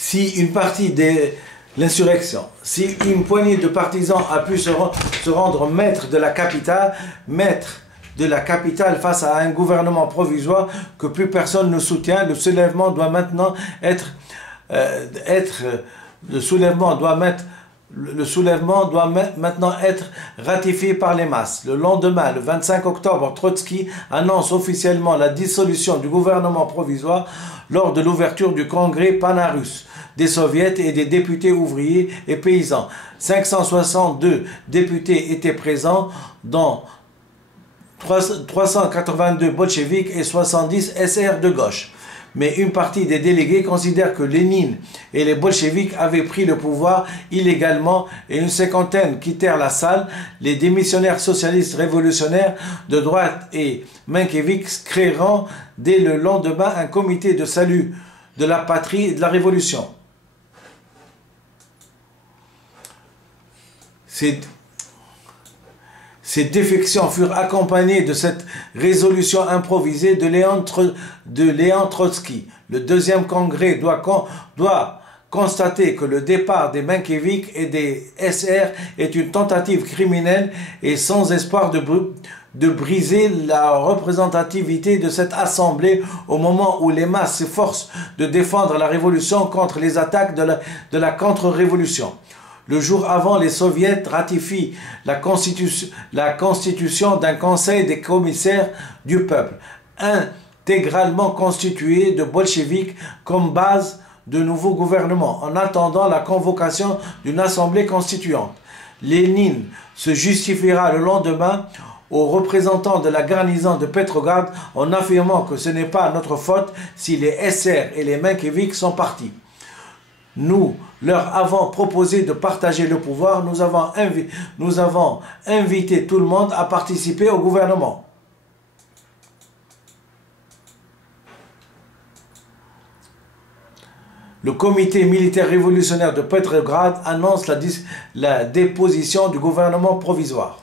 si une partie de l'insurrection, si une poignée de partisans a pu se rendre maître de la capitale face à un gouvernement provisoire que plus personne ne soutient, le soulèvement doit maintenant maintenant être ratifié par les masses. Le lendemain, le 25 octobre, Trotsky annonce officiellement la dissolution du gouvernement provisoire lors de l'ouverture du congrès pan-russe des soviets et des députés ouvriers et paysans. 562 députés étaient présents, dont 382 bolcheviks et 70 SR de gauche. Mais une partie des délégués considère que Lénine et les bolcheviks avaient pris le pouvoir illégalement et une cinquantaine quittèrent la salle. Les démissionnaires socialistes révolutionnaires de droite et Menkeviks créeront dès le lendemain un comité de salut de la patrie et de la révolution. Ces défections furent accompagnées de cette résolution improvisée de Léon Trotsky. Le deuxième congrès doit constater que le départ des Menkeviks et des SR est une tentative criminelle et sans espoir de briser la représentativité de cette assemblée au moment où les masses s'efforcent de défendre la révolution contre les attaques de la contre-révolution. Le jour avant, les soviets ratifient la constitution d'un conseil des commissaires du peuple, intégralement constitué de bolcheviks comme base de nouveau gouvernement, en attendant la convocation d'une assemblée constituante. Lénine se justifiera le lendemain aux représentants de la garnison de Petrograd en affirmant que ce n'est pas notre faute si les SR et les Menkeviks sont partis. Nous leur avons proposé de partager le pouvoir, nous avons invité tout le monde à participer au gouvernement. Le comité militaire révolutionnaire de Petrograd annonce la déposition du gouvernement provisoire.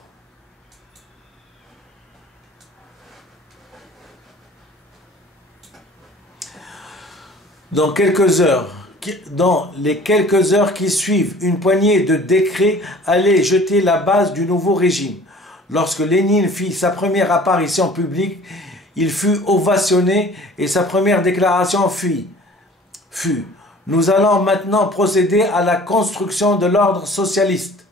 Dans les quelques heures qui suivent, une poignée de décrets allait jeter la base du nouveau régime. Lorsque Lénine fit sa première apparition publique, il fut ovationné et sa première déclaration fut « Nous allons maintenant procéder à la construction de l'ordre socialiste ».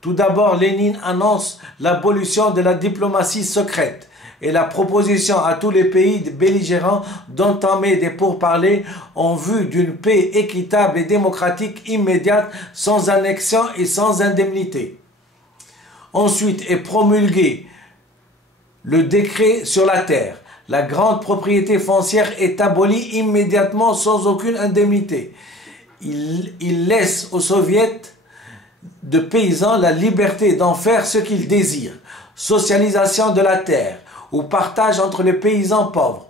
Tout d'abord, Lénine annonce l'abolition de la diplomatie secrète et la proposition à tous les pays belligérants d'entamer des pourparlers en vue d'une paix équitable et démocratique immédiate, sans annexion et sans indemnité. Ensuite est promulgué le décret sur la terre. La grande propriété foncière est abolie immédiatement sans aucune indemnité. Il laisse aux soviets de paysans la liberté d'en faire ce qu'ils désirent. Socialisation de la terre ou partage entre les paysans pauvres.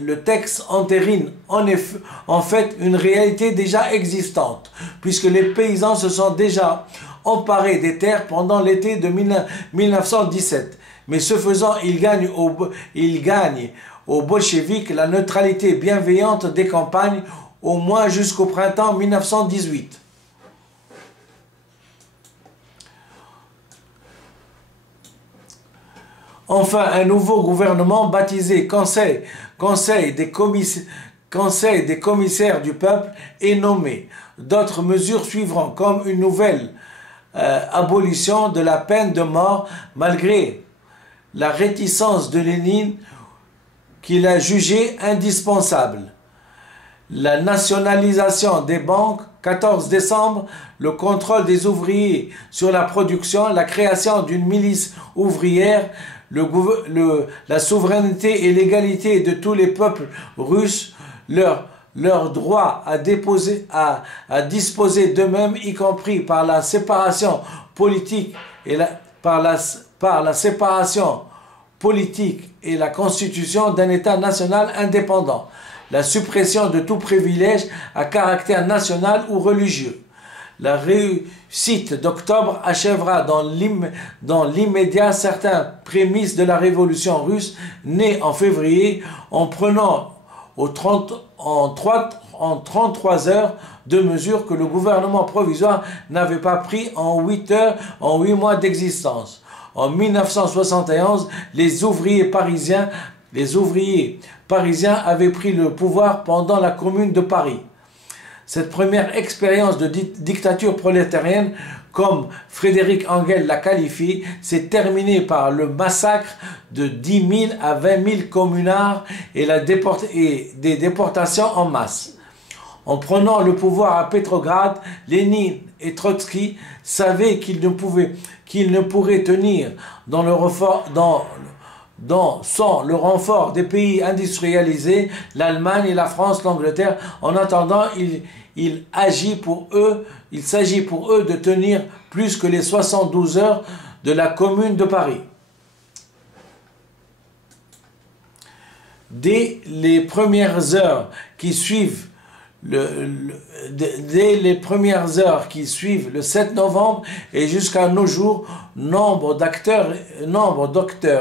Le texte entérine en fait une réalité déjà existante, puisque les paysans se sont déjà emparés des terres pendant l'été de 1917. Mais ce faisant, ils gagnent aux bolcheviks la neutralité bienveillante des campagnes, au moins jusqu'au printemps 1918. Enfin, un nouveau gouvernement baptisé Conseil des commissaires du peuple est nommé. D'autres mesures suivront, comme une nouvelle abolition de la peine de mort, malgré la réticence de Lénine qu'il a jugée indispensable. La nationalisation des banques, 14 décembre, le contrôle des ouvriers sur la production, la création d'une milice ouvrière, la souveraineté et l'égalité de tous les peuples russes, leur droit à disposer d'eux-mêmes, y compris par la séparation politique et par la séparation politique et la constitution d'un État national indépendant, la suppression de tout privilège à caractère national ou religieux. La réussite d'octobre achèvera dans l'immédiat certaines prémices de la révolution russe née en février en prenant en 33 heures de mesures que le gouvernement provisoire n'avait pas pris en 8 heures, en 8 mois d'existence. En 1971, les ouvriers parisiens avaient pris le pouvoir pendant la Commune de Paris. Cette première expérience de dictature prolétarienne, comme Frédéric Engels l'a qualifiée, s'est terminée par le massacre de 10 000 à 20 000 communards et des déportations en masse. En prenant le pouvoir à Petrograd, Lénine et Trotsky savaient qu'ils ne pourraient tenir sans le renfort des pays industrialisés, l'Allemagne et la France, l'Angleterre. En attendant, il s'agit pour eux de tenir plus que les 72 heures de la Commune de Paris. Dès les premières heures qui suivent le 7 novembre et jusqu'à nos jours, nombre d'acteurs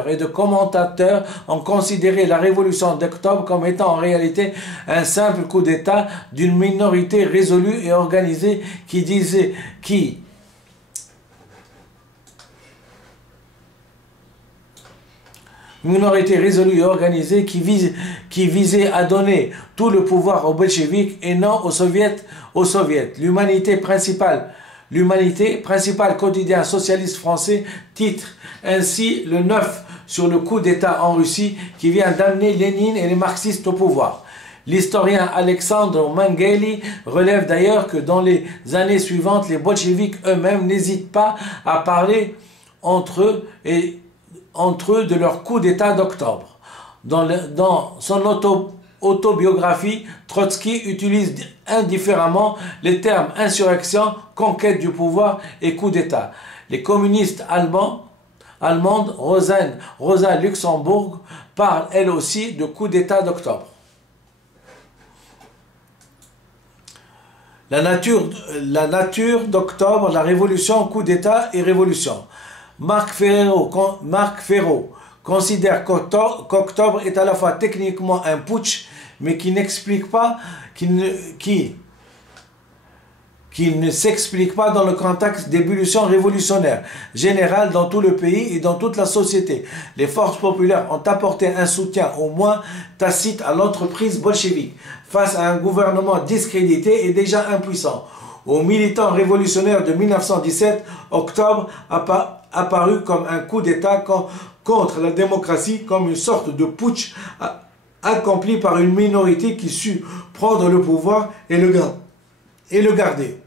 et de commentateurs ont considéré la révolution d'octobre comme étant en réalité un simple coup d'État d'une minorité résolue et organisée qui visait à donner tout le pouvoir aux bolcheviks et non aux soviets. L'humanité principale quotidien socialiste français titre ainsi le 9 sur le coup d'État en Russie qui vient d'amener Lénine et les marxistes au pouvoir. L'historien Alexandre Mengele relève d'ailleurs que dans les années suivantes, les bolcheviks eux-mêmes n'hésitent pas à parler entre eux de leur coup d'État d'octobre. Dans son autobiographie, Trotsky utilise indifféremment les termes insurrection, conquête du pouvoir et coup d'État. Les communistes allemandes, Rosa Luxembourg, parle elle aussi de coup d'État d'octobre. La nature d'octobre, la révolution, coup d'État et révolution. Marc Ferrero considère qu'octobre est à la fois techniquement un putsch, mais qui ne s'explique pas dans le contexte d'ébullition révolutionnaire générale dans tout le pays et dans toute la société. Les forces populaires ont apporté un soutien au moins tacite à l'entreprise bolchevique face à un gouvernement discrédité et déjà impuissant. Aux militants révolutionnaires de 1917, octobre apparu comme un coup d'État contre la démocratie, comme une sorte de putsch accompli par une minorité qui sut prendre le pouvoir et le garder.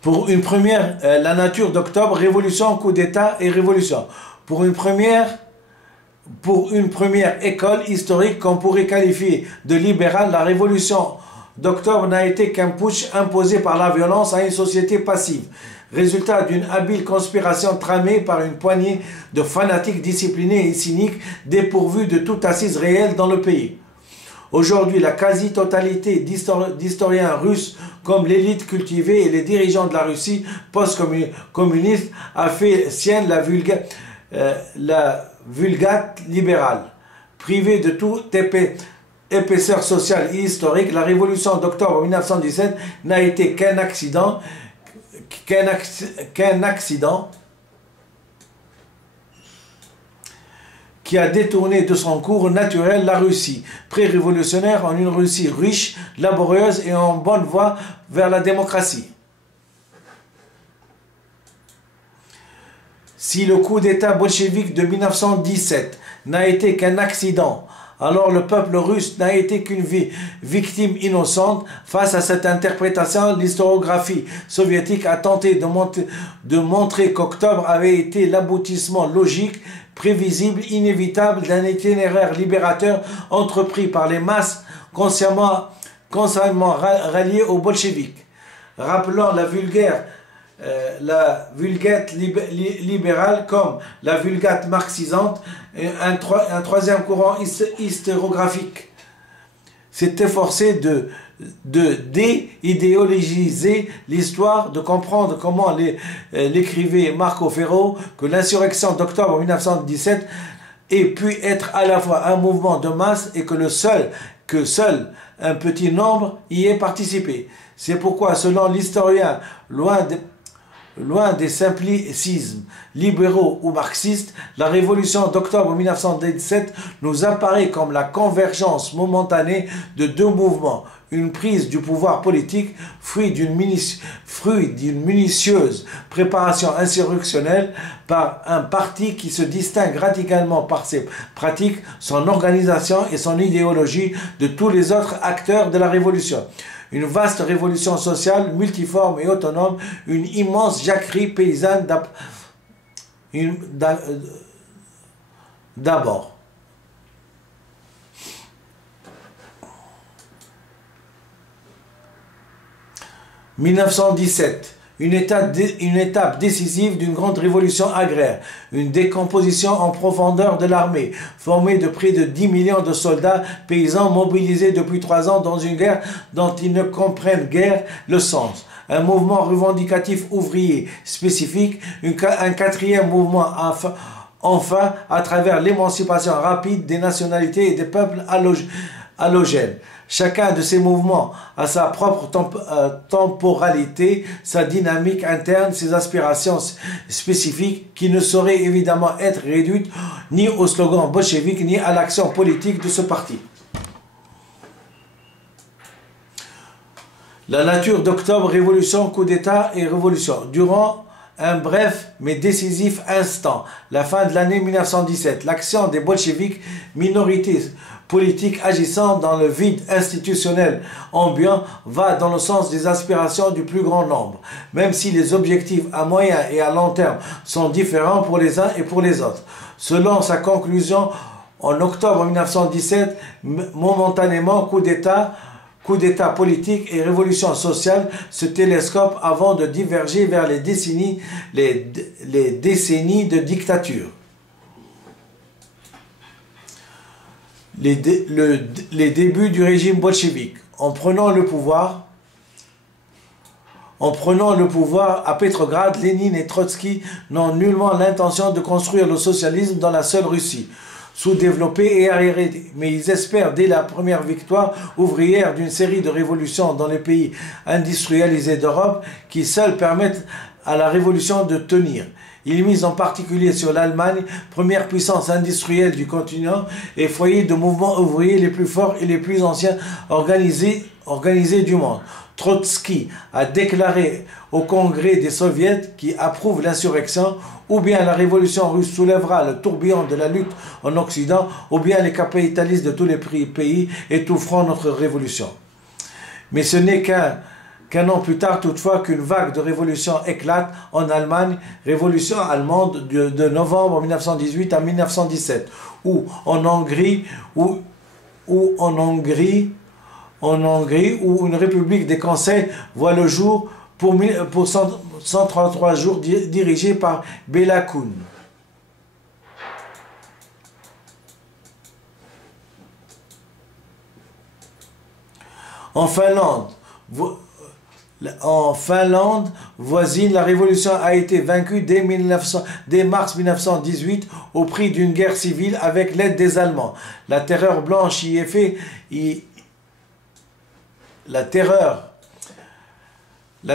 Pour une première, la nature d'octobre, révolution, coup d'État et révolution. Pour une première école historique qu'on pourrait qualifier de libérale, la révolution d'octobre n'a été qu'un putsch imposé par la violence à une société passive, résultat d'une habile conspiration tramée par une poignée de fanatiques disciplinés et cyniques dépourvus de toute assise réelle dans le pays. Aujourd'hui, la quasi-totalité d'historiens russes, comme l'élite cultivée et les dirigeants de la Russie post-communiste, a fait sienne la vulgate libérale. Privée de toute épaisseur sociale et historique, la révolution d'octobre 1917 n'a été qu'un accident qui a détourné de son cours naturel la Russie pré-révolutionnaire en une Russie riche, laborieuse et en bonne voie vers la démocratie. Si le coup d'État bolchevique de 1917 n'a été qu'un accident, alors le peuple russe n'a été qu'une victime innocente. Face à cette interprétation, l'historiographie soviétique a tenté de montrer qu'octobre avait été l'aboutissement logique, prévisible, inévitable d'un itinéraire libérateur entrepris par les masses consciemment ralliées aux bolcheviks. Rappelant la vulgate libérale comme la vulgate marxisante, un troisième courant historiographique s'est efforcé de déidéologiser l'histoire, de comprendre comment l'écrivait Marco Ferro, que l'insurrection d'octobre 1917 ait pu être à la fois un mouvement de masse et que seul un petit nombre y ait participé. C'est pourquoi, selon l'historien, loin des simplicismes libéraux ou marxistes, la révolution d'octobre 1917 nous apparaît comme la convergence momentanée de deux mouvements, une prise du pouvoir politique, fruit d'une minutieuse préparation insurrectionnelle par un parti qui se distingue radicalement par ses pratiques, son organisation et son idéologie de tous les autres acteurs de la révolution. Une vaste révolution sociale, multiforme et autonome, une immense jacquerie paysanne d'abord. « 1917 » une étape décisive d'une grande révolution agraire, une décomposition en profondeur de l'armée, formée de près de 10 millions de soldats paysans mobilisés depuis 3 ans dans une guerre dont ils ne comprennent guère le sens. Un mouvement revendicatif ouvrier spécifique, un quatrième mouvement enfin à travers l'émancipation rapide des nationalités et des peuples allogènes. Chacun de ces mouvements a sa propre temporalité, sa dynamique interne, ses aspirations spécifiques qui ne sauraient évidemment être réduites ni au slogan bolchevique ni à l'action politique de ce parti. La nature d'octobre, révolution, coup d'État et révolution. Durant un bref mais décisif instant, la fin de l'année 1917, l'action des bolcheviks, minorités politiques agissant dans le vide institutionnel ambiant, va dans le sens des aspirations du plus grand nombre, même si les objectifs à moyen et à long terme sont différents pour les uns et pour les autres. Selon sa conclusion, en octobre 1917, momentanément, coup d'État politique et révolution sociale se télescopent avant de diverger vers les décennies de dictature. Les débuts du régime bolchevique. En prenant le pouvoir à Petrograd, Lénine et Trotsky n'ont nullement l'intention de construire le socialisme dans la seule Russie, sous-développée et arriérée, mais ils espèrent dès la première victoire ouvrière d'une série de révolutions dans les pays industrialisés d'Europe qui seuls permettent à la révolution de tenir. Ils misent en particulier sur l'Allemagne, première puissance industrielle du continent et foyer de mouvements ouvriers les plus forts et les plus anciens organisés du monde. Trotsky a déclaré au Congrès des Soviets qui approuve l'insurrection, ou bien la révolution russe soulèvera le tourbillon de la lutte en Occident, ou bien les capitalistes de tous les pays étoufferont notre révolution. Mais ce n'est qu'un an plus tard, toutefois, qu'une vague de révolution éclate en Allemagne, révolution allemande de novembre 1918 à 1917, ou en Hongrie, où une république des conseils voit le jour pour 133 jours dirigée par Béla Kun. En Finlande voisine, la révolution a été vaincue dès mars 1918 au prix d'une guerre civile avec l'aide des Allemands. La terreur blanche y est faite. La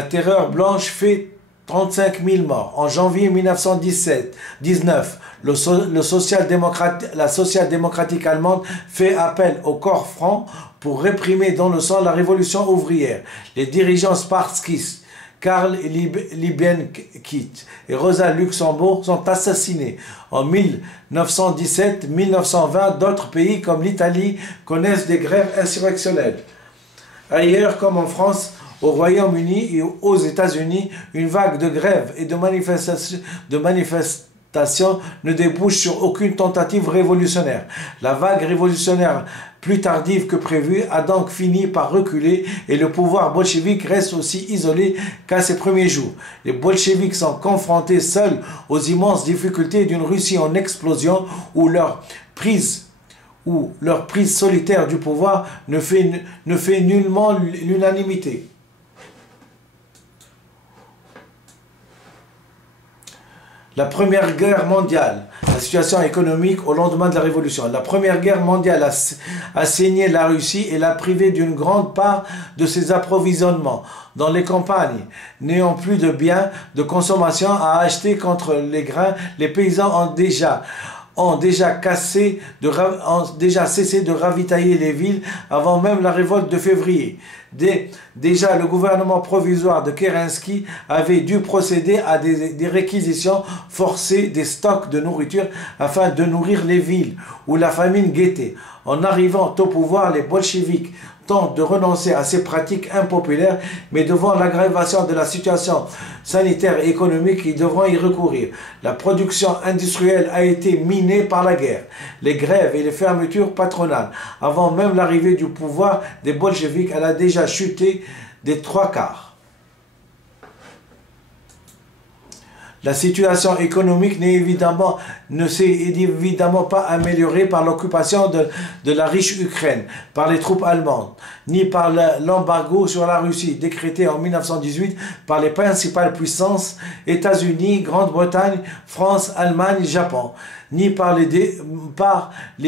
terreur blanche fait 35 000 morts. En janvier 1919, la social-démocratique allemande fait appel au corps franc pour réprimer dans le sang la révolution ouvrière. Les dirigeants spartakistes, Karl Liebenkit et Rosa Luxembourg sont assassinés. En 1917-1920, d'autres pays comme l'Italie connaissent des grèves insurrectionnelles. Ailleurs, comme en France, au Royaume-Uni et aux États-Unis, une vague de grèves et de manifestations ne débouche sur aucune tentative révolutionnaire. La vague révolutionnaire, plus tardive que prévu, a donc fini par reculer et le pouvoir bolchevique reste aussi isolé qu'à ses premiers jours. Les bolcheviks sont confrontés seuls aux immenses difficultés d'une Russie en explosion où leur prise où leur prise solitaire du pouvoir ne fait nullement l'unanimité. La Première Guerre mondiale, la situation économique au lendemain de la Révolution. La Première Guerre mondiale a saigné la Russie et l'a privée d'une grande part de ses approvisionnements. Dans les campagnes, n'ayant plus de biens de consommation à acheter contre les grains, les paysans ont déjà cessé de ravitailler les villes avant même la révolte de février. Déjà, le gouvernement provisoire de Kerensky avait dû procéder à des réquisitions forcées des stocks de nourriture afin de nourrir les villes où la famine guettait. En arrivant au pouvoir, les bolcheviks tentent de renoncer à ces pratiques impopulaires, mais devant l'aggravation de la situation sanitaire et économique, ils devront y recourir. La production industrielle a été minée par la guerre, les grèves et les fermetures patronales. Avant même l'arrivée du pouvoir des bolcheviks, elle a déjà chuté des 3/4. La situation économique ne s'est évidemment pas améliorée par l'occupation de la riche Ukraine par les troupes allemandes, ni par l'embargo sur la Russie décrété en 1918 par les principales puissances États-Unis, Grande-Bretagne, France, Allemagne, Japon, ni par les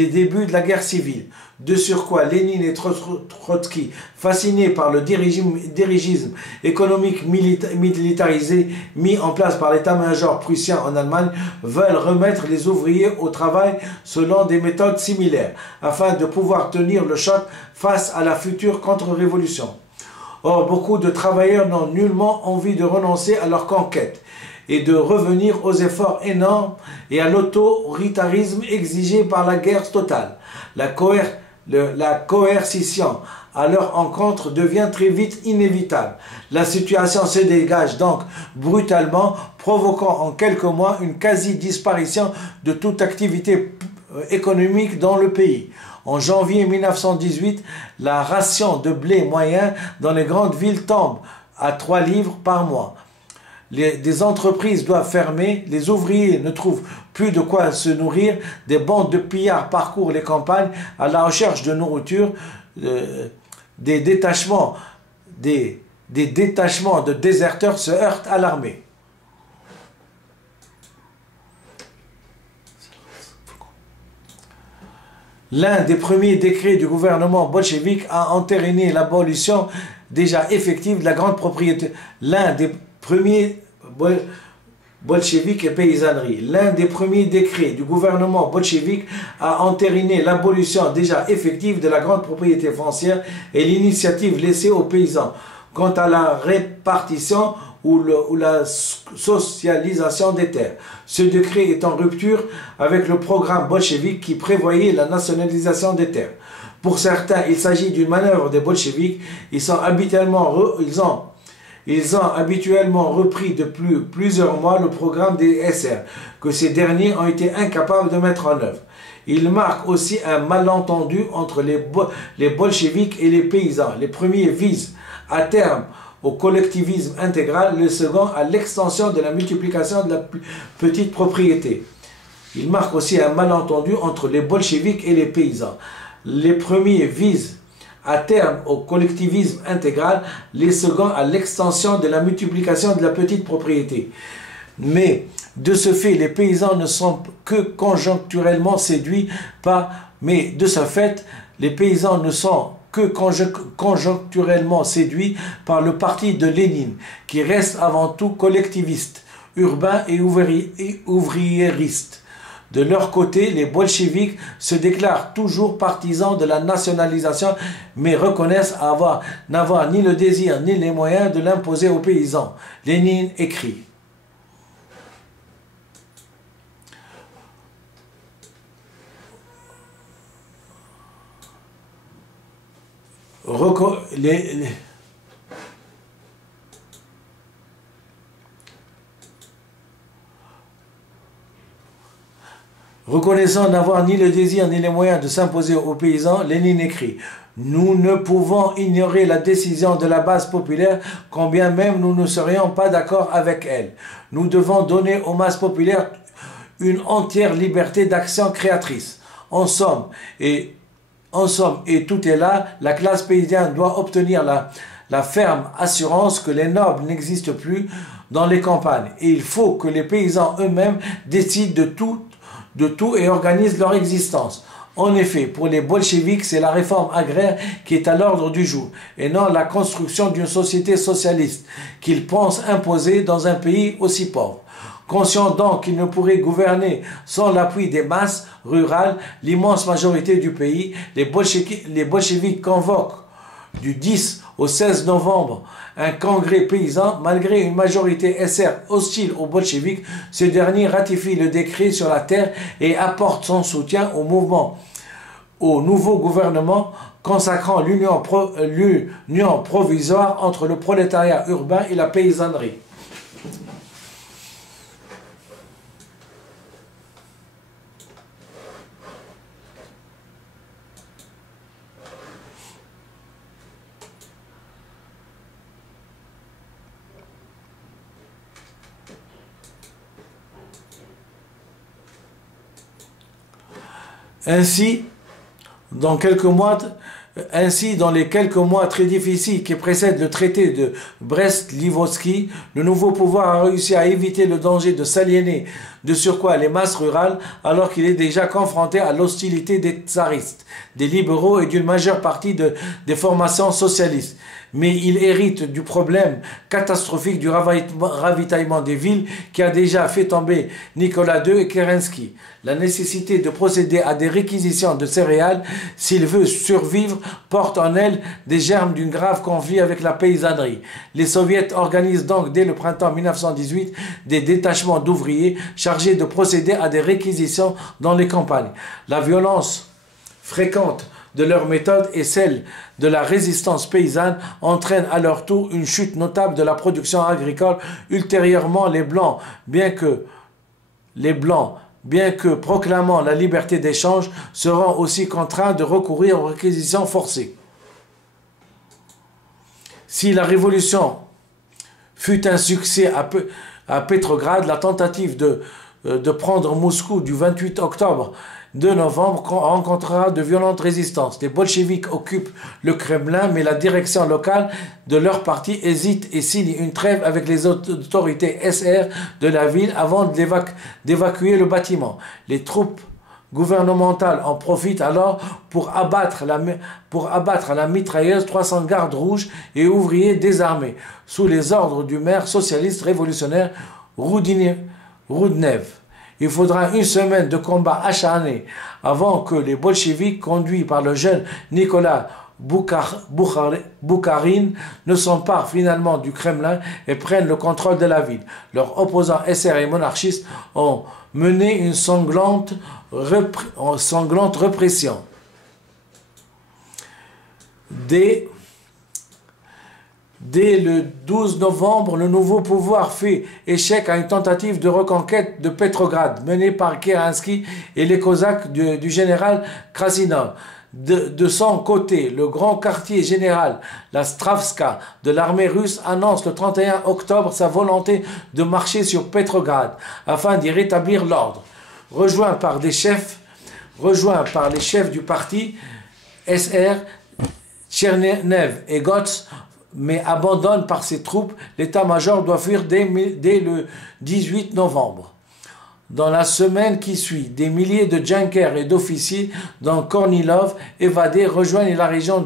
débuts de la guerre civile. De surcroît, Lénine et Trotsky, fascinés par le dirigisme économique militarisé mis en place par l'état-major prussien en Allemagne, veulent remettre les ouvriers au travail selon des méthodes similaires, afin de pouvoir tenir le choc face à la future contre-révolution. Or, beaucoup de travailleurs n'ont nullement envie de renoncer à leur conquête et de revenir aux efforts énormes et à l'autoritarisme exigé par la guerre totale. La coercition à leur encontre devient très vite inévitable. La situation se dégage donc brutalement, provoquant en quelques mois une quasi-disparition de toute activité économique dans le pays. En janvier 1918, la ration de blé moyen dans les grandes villes tombe à 3 livres par mois. Des entreprises doivent fermer, les ouvriers ne trouvent plus de quoi se nourrir, des bandes de pillards parcourent les campagnes à la recherche de nourriture, des détachements de déserteurs se heurtent à l'armée. L'un des premiers décrets du gouvernement bolchevique a entériné l'abolition déjà effective de la grande propriété. L'un des premiers bolcheviques et paysannerie. L'un des premiers décrets du gouvernement bolchevique a entériné l'abolition déjà effective de la grande propriété foncière et l'initiative laissée aux paysans quant à la répartition ou la socialisation des terres. Ce décret est en rupture avec le programme bolchevique qui prévoyait la nationalisation des terres. Pour certains, il s'agit d'une manœuvre des bolcheviks. Ils ont habituellement repris depuis plusieurs mois le programme des SR, que ces derniers ont été incapables de mettre en œuvre. Il marque aussi un malentendu entre les bolcheviks et les paysans. Les premiers visent à terme au collectivisme intégral, le second à l'extension de la multiplication de la petite propriété. Il marque aussi un malentendu entre les bolcheviks et les paysans. Les premiers visent à terme au collectivisme intégral, les seconds à l'extension de la multiplication de la petite propriété. Mais de ce fait, les paysans ne sont que conjoncturellement séduits par... Mais de ce fait, les paysans ne sont que conjoncturellement séduits par le parti de Lénine, qui reste avant tout collectiviste, urbain et ouvriériste. De leur côté, les bolcheviks se déclarent toujours partisans de la nationalisation, mais reconnaissent n'avoir ni le désir ni les moyens de l'imposer aux paysans. Lénine écrit. Reconnaissant n'avoir ni le désir ni les moyens de s'imposer aux paysans, Lénine écrit « Nous ne pouvons ignorer la décision de la base populaire, quand bien même nous ne serions pas d'accord avec elle. Nous devons donner aux masses populaires une entière liberté d'action créatrice. En somme, et tout est là, la classe paysanne doit obtenir la ferme assurance que les nobles n'existent plus dans les campagnes. Et il faut que les paysans eux-mêmes décident de tout et organisent leur existence. En effet, pour les bolcheviks, c'est la réforme agraire qui est à l'ordre du jour, et non la construction d'une société socialiste qu'ils pensent imposer dans un pays aussi pauvre. Conscient donc qu'ils ne pourraient gouverner sans l'appui des masses rurales, l'immense majorité du pays, les bolcheviks convoquent du 10 au 16 novembre un congrès paysan. Malgré une majorité SR hostile aux bolcheviks, ce dernier ratifie le décret sur la terre et apporte son soutien au nouveau gouvernement, consacrant l'union provisoire entre le prolétariat urbain et la paysannerie. Ainsi, dans les quelques mois très difficiles qui précèdent le traité de Brest-Litovsk, le nouveau pouvoir a réussi à éviter le danger de s'aliéner de surcroît les masses rurales, alors qu'il est déjà confronté à l'hostilité des tsaristes, des libéraux et d'une majeure partie des formations socialistes. Mais il hérite du problème catastrophique du ravitaillement des villes qui a déjà fait tomber Nicolas II et Kerensky. La nécessité de procéder à des réquisitions de céréales, s'il veut survivre, porte en elle des germes d'un grave conflit avec la paysannerie. Les soviets organisent donc dès le printemps 1918 des détachements d'ouvriers chargés de procéder à des réquisitions dans les campagnes. La violence fréquente de leur méthode et celle de la résistance paysanne entraîne à leur tour une chute notable de la production agricole. Ultérieurement, les Blancs, bien que proclamant la liberté d'échange, seront aussi contraints de recourir aux réquisitions forcées. Si la révolution fut un succès à Petrograd, la tentative de prendre Moscou du 28 octobre 2 novembre rencontrera de violentes résistances. Les bolcheviks occupent le Kremlin, mais la direction locale de leur parti hésite et signe une trêve avec les autorités SR de la ville avant d'évacuer le bâtiment. Les troupes gouvernementales en profitent alors pour abattre à la mitrailleuse 300 gardes rouges et ouvriers désarmés, sous les ordres du maire socialiste révolutionnaire Roudnev. Il faudra une semaine de combat acharné avant que les bolcheviks, conduits par le jeune Nicolas Boukharine, ne s'emparent finalement du Kremlin et prennent le contrôle de la ville. Leurs opposants SR et monarchistes ont mené une sanglante répression. Dès le 12 novembre, le nouveau pouvoir fait échec à une tentative de reconquête de Petrograd menée par Kerensky et les Cosaques du général Krasinov. De son côté, le grand quartier général, la Stavka de l'armée russe, annonce le 31 octobre sa volonté de marcher sur Petrograd afin d'y rétablir l'ordre. Rejoint par les chefs du parti SR, Tchernev et Gotz, mais abandonne par ses troupes, l'état-major doit fuir dès le 18 novembre. Dans la semaine qui suit, des milliers de junkers et d'officiers, dont Kornilov, évadés, rejoignent la région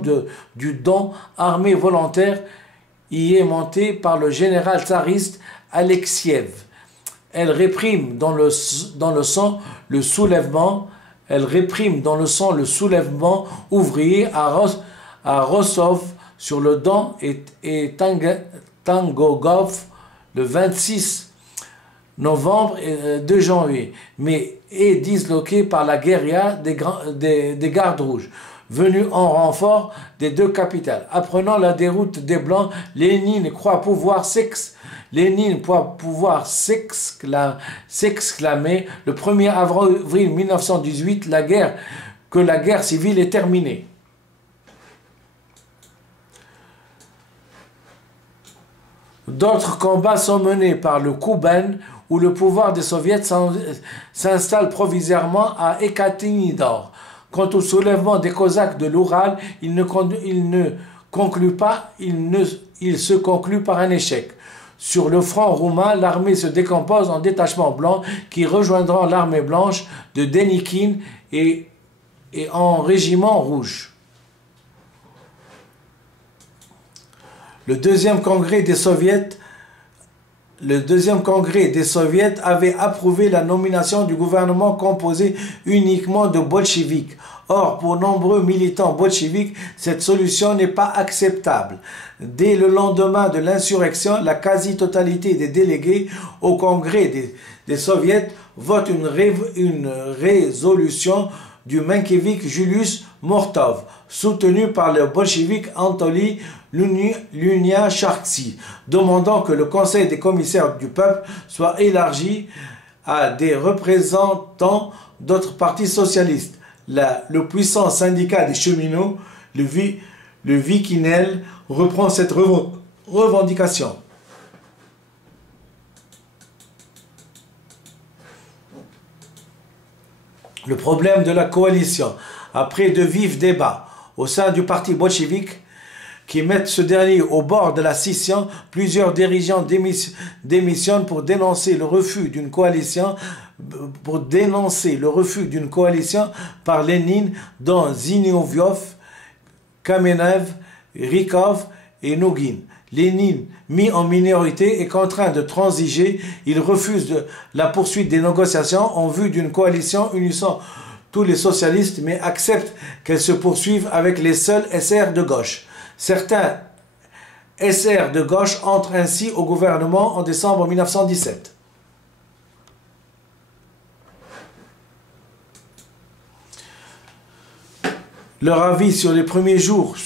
du Don. Armée volontaire y est montée par le général tsariste Alexiev. Elle réprime dans le sang le soulèvement ouvrier à Rostov sur le Don et Tangogov le 26 novembre et 2 janvier, mais est disloqué par la guérilla des gardes rouges, venus en renfort des deux capitales. Apprenant la déroute des Blancs, Lénine croit pouvoir s'exclamer le 1er avril 1918 que la guerre civile est terminée. D'autres combats sont menés par le Kouben, où le pouvoir des soviets s'installe provisoirement à Ekatérinodar. Quant au soulèvement des Cosaques de l'Oural, il se conclut par un échec. Sur le front roumain, l'armée se décompose en détachements blancs qui rejoindront l'armée blanche de Dénikine et en régiment rouge. Le deuxième congrès des soviets avait approuvé la nomination du gouvernement composé uniquement de bolcheviks. Or, pour nombreux militants bolcheviks, cette solution n'est pas acceptable. Dès le lendemain de l'insurrection, la quasi-totalité des délégués au congrès des soviets votent une résolution du menshevik Julius Mortov, soutenu par le bolchevique Anatoly Lunyachartsky, demandant que le Conseil des commissaires du peuple soit élargi à des représentants d'autres partis socialistes. Le puissant syndicat des cheminots, le Vikinel, reprend cette revendication. Le problème de la coalition. Après de vifs débats au sein du parti bolchevique qui mettent ce dernier au bord de la scission, plusieurs dirigeants démissionnent pour dénoncer le refus d'une coalition par Lénine, dont Zinoviev, Kamenev, Rykov et Nogin. Lénine, mis en minorité, est contraint de transiger. Il refuse la poursuite des négociations en vue d'une coalition unissant tous les socialistes, mais accepte qu'elle se poursuive avec les seuls SR de gauche. Certains SR de gauche entrent ainsi au gouvernement en décembre 1917. Leurs avis sur les premiers jours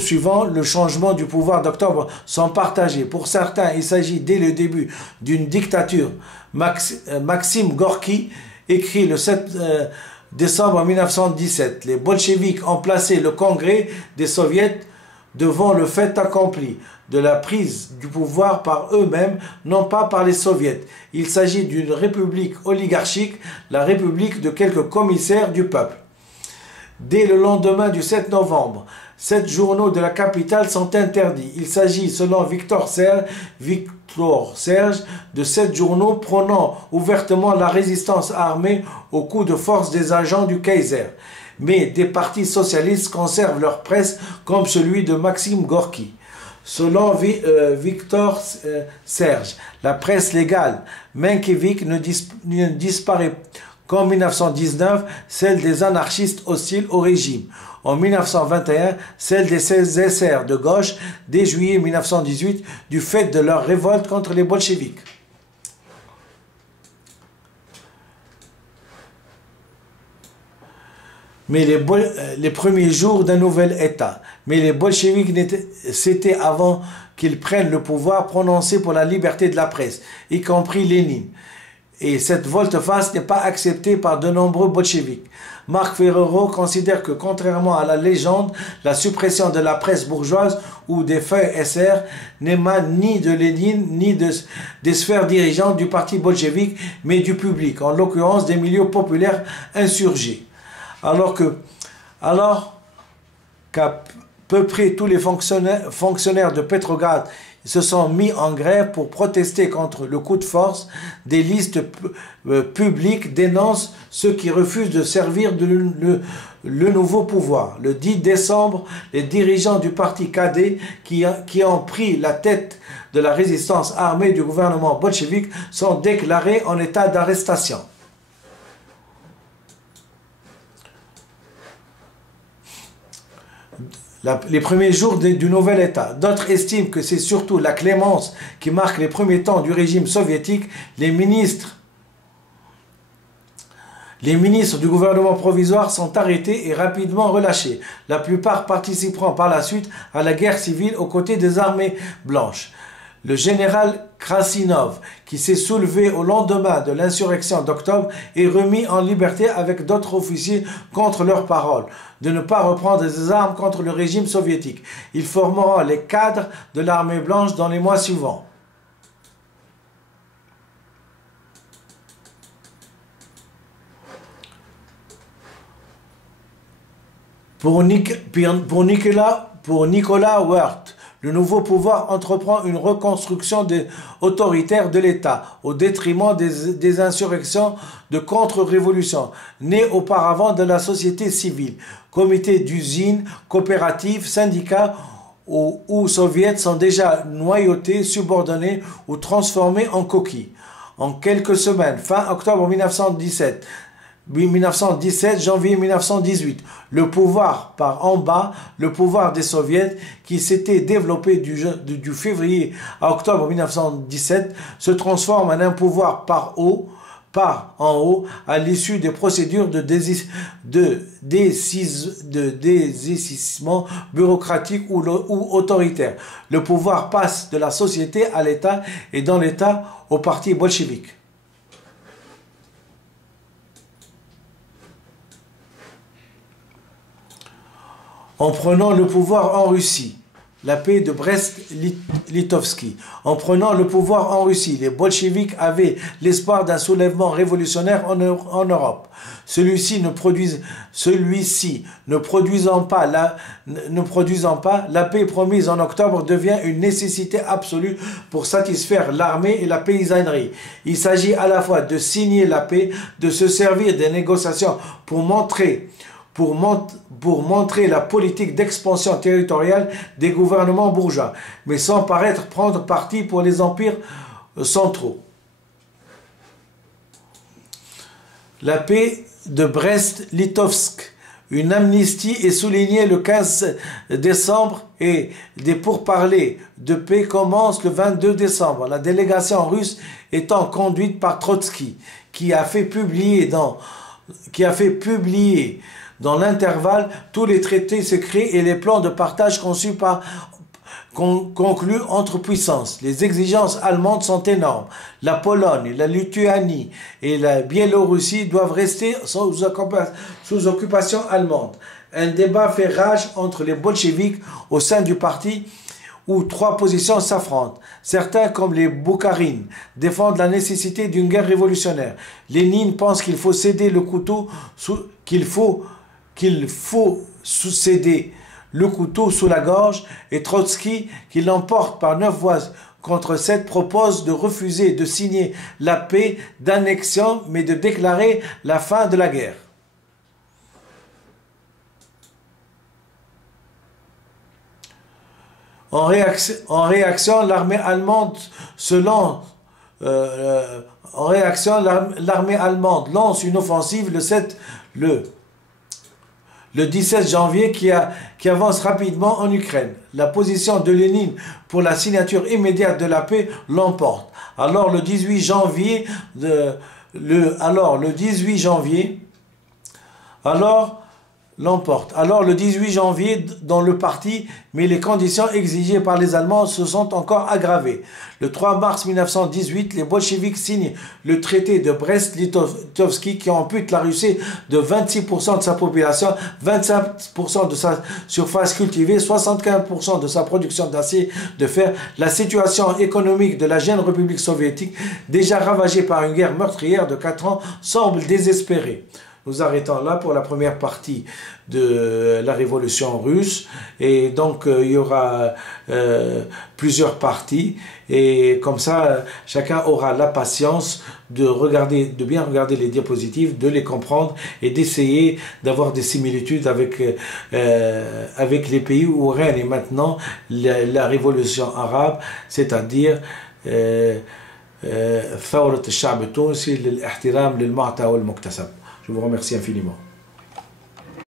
suivant le changement du pouvoir d'octobre sont partagés. Pour certains, il s'agit dès le début d'une dictature. Maxime Gorky écrit le 7 décembre 1917. Les bolcheviks ont placé le congrès des soviets devant le fait accompli de la prise du pouvoir par eux-mêmes, non pas par les soviets. Il s'agit d'une république oligarchique, la république de quelques commissaires du peuple. Dès le lendemain du 7 novembre, 7 journaux de la capitale sont interdits. Il s'agit, selon Victor Serge, de 7 journaux prônant ouvertement la résistance armée aux coups de force des agents du Kaiser. Mais des partis socialistes conservent leur presse, comme celui de Maxime Gorky. Selon Victor Serge, la presse légale menshevik ne disparaît qu'en 1919, celle des anarchistes hostiles au régime. En 1921, celle des SR de gauche, dès juillet 1918, du fait de leur révolte contre les bolcheviks. Mais les premiers jours d'un nouvel État. Mais les bolcheviks, c'était avant qu'ils prennent le pouvoir, prononcé pour la liberté de la presse, y compris Lénine. Et cette volte-face n'est pas acceptée par de nombreux bolcheviks. Marc Ferrero considère que, contrairement à la légende, la suppression de la presse bourgeoise ou des feuilles SR n'émane ni de Lénine ni des sphères dirigeantes du parti bolchevique, mais du public, en l'occurrence des milieux populaires insurgés. Alors qu'à peu près tous les fonctionnaires de Petrograd se sont mis en grève pour protester contre le coup de force, des listes publiques dénoncent ceux qui refusent de servir le nouveau pouvoir. Le 10 décembre, les dirigeants du parti cadet qui ont pris la tête de la résistance armée du gouvernement bolchevique sont déclarés en état d'arrestation. Les premiers jours du nouvel État. D'autres estiment que c'est surtout la clémence qui marque les premiers temps du régime soviétique. Les ministres du gouvernement provisoire sont arrêtés et rapidement relâchés. La plupart participeront par la suite à la guerre civile aux côtés des armées blanches. Le général Krasinov, qui s'est soulevé au lendemain de l'insurrection d'octobre, est remis en liberté avec d'autres officiers contre leur parole de ne pas reprendre des armes contre le régime soviétique. Ils formeront les cadres de l'armée blanche dans les mois suivants. Pour Nicolas Wirth, le nouveau pouvoir entreprend une reconstruction autoritaire de l'État au détriment des insurrections de contre-révolution nées auparavant de la société civile. Comités d'usines, coopératives, syndicats ou soviets sont déjà noyautés, subordonnés ou transformés en coquilles. En quelques semaines, fin octobre 1917, janvier 1918, le pouvoir par en bas, le pouvoir des soviets qui s'était développé du février à octobre 1917 se transforme en un pouvoir par en haut à l'issue des procédures de dessaisissement bureaucratique ou autoritaire. Le pouvoir passe de la société à l'État et dans l'État au parti bolchevique. En prenant le pouvoir en Russie, la paix de Brest-Litovsk. En prenant le pouvoir en Russie, les bolcheviks avaient l'espoir d'un soulèvement révolutionnaire en Europe. Celui-ci ne produisant pas, la paix promise en octobre devient une nécessité absolue pour satisfaire l'armée et la paysannerie. Il s'agit à la fois de signer la paix, de se servir des négociations pour montrer la politique d'expansion territoriale des gouvernements bourgeois, mais sans paraître prendre parti pour les empires centraux. La paix de Brest-Litovsk. Une amnistie est soulignée le 15 décembre et des pourparlers de paix commencent le 22 décembre. La délégation russe étant conduite par Trotsky, qui a fait publier dans l'intervalle tous les traités secrets et les plans de partage conclus entre puissances. Les exigences allemandes sont énormes. La Pologne, la Lituanie et la Biélorussie doivent rester sous occupation allemande. Un débat fait rage entre les bolcheviks au sein du parti où trois positions s'affrontent. Certains, comme les Boukharines, défendent la nécessité d'une guerre révolutionnaire. Lénine pense qu'il faut céder le couteau céder le couteau sous la gorge, et Trotsky, qui l'emporte par 9 voix contre 7, propose de refuser de signer la paix d'annexion, mais de déclarer la fin de la guerre. En réaction, l'armée allemande lance une offensive le 17 janvier qui avance rapidement en Ukraine. La position de Lénine pour la signature immédiate de la paix l'emporte. Alors le 18 janvier, dans le parti, mais les conditions exigées par les Allemands se sont encore aggravées. Le 3 mars 1918, les bolcheviks signent le traité de Brest-Litovsk qui ampute la Russie de 26% de sa population, 25% de sa surface cultivée, 75% de sa production d'acier de fer. La situation économique de la jeune République soviétique, déjà ravagée par une guerre meurtrière de 4 ans, semble désespérée. Nous arrêtons là pour la première partie de la révolution russe, et donc il y aura plusieurs parties, et comme ça chacun aura la patience de bien regarder les diapositives, de les comprendre et d'essayer d'avoir des similitudes avec les pays où règne maintenant la révolution arabe, c'est-à-dire ثورة الشعب التونسي للاحترام للمعطى والمكتسب. Je vous remercie infiniment.